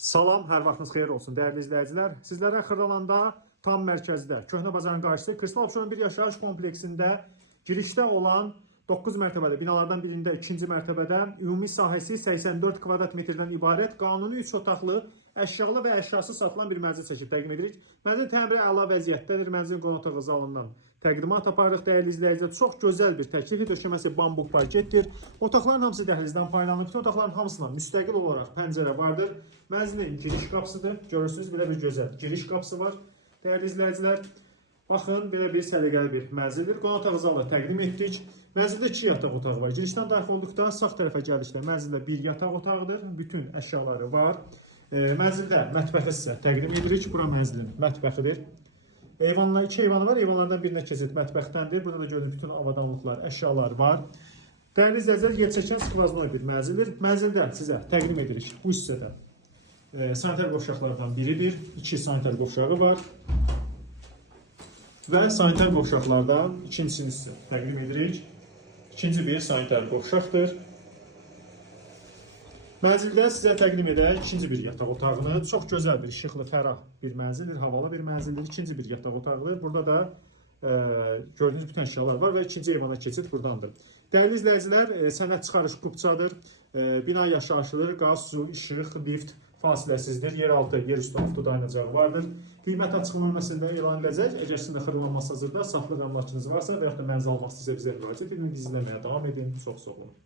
Salam, hər vaxtınız xeyir olsun dəyərli izləyicilər. Sizlərə Xırdalanda tam mərkəzdə, Köhnə Bazarın qarşısı Kristal Opsiyon bir yaşayış kompleksində girişdə olan 9 mərtəbəli binalardan birində, ikinci mərtəbədə ümumi sahəsi 84 kvadrat metrdən ibarət qanuni 3 otaqlı, əşyalı və əşyasız satılan bir mənzil çəkib təqdim edirik. Mənzil təmiri əla vəziyyətdədir. Mənzilin qonaq otağı zalından təqdimat aparırıq dəyərli izləyicilər. Çox gözəl bir təklif, döşəməsi bambuk parketdir. Otaqların hamısı dəhlizdən paylanır. Bütün otaqların hamısına müstəqil olaraq pəncərə vardır. Mənzilin giriş qapısıdır. Görürsünüz, belə bir gözəl giriş qapısı var. Dəyərli izləyicilər, baxın, belə bir səliqəli bir mənzildir. Qonaq otağı zalı təqdim etdik. Mənzildə 2 yataq otağı var. Girişdən daxil olduqda sağ tərəfə gəldikdə mənzildə 1 yataq otağıdır. Bütün əşyaları var. Mənzildə mətbəxi sizə təqdim edirik. Bura mənzilin mətbəxidir. Eyvanlar, 2 eyvanı var. Eyvanlardan birinə keçid mətbəxdəndir. Burada da gördüyünüz bütün avadanlıqlar, əşyalar var. Dəyərli izləyicilər, yerçəkən skvaznoy bir mənzildir. Mənzildə sizə təqdim edirik. Bu hissədə sanitar qovşaqlardan biri 2 sanitar qovşağı var. Və sanitar qovşaqlardan ikincisini sizə təqdim edirik. İkinci bir sanitar qovşaqdır. Mənzildə sizə təqdim edək ikinci bir yataq otağını. Çox gözəl bir, işıqlı, fərah bir mənzildir, havalı bir mənzildir. İkinci bir yataq otağıdır. Burada da gördüyünüz bütün əşyalar var və ikinci eyvana keçid buradandır. Dəyərli izləyicilər, sənəd çıxarış kubçadır. Bina yaşayışlıdır, qaz, su, işıq, lift fasiləsizdir. Yeraltı, yerüstü avto dayanacağı vardır. Qiymət açıqlanmasında elan edəcək. Əgər sizin də xırdalanması hazırda, saxlıq əmlakınız varsa və yaxud da mənzil almaq istəyirsə bizə müraciət edin. Bizi izləməyə davam edin. Çox sağ olun.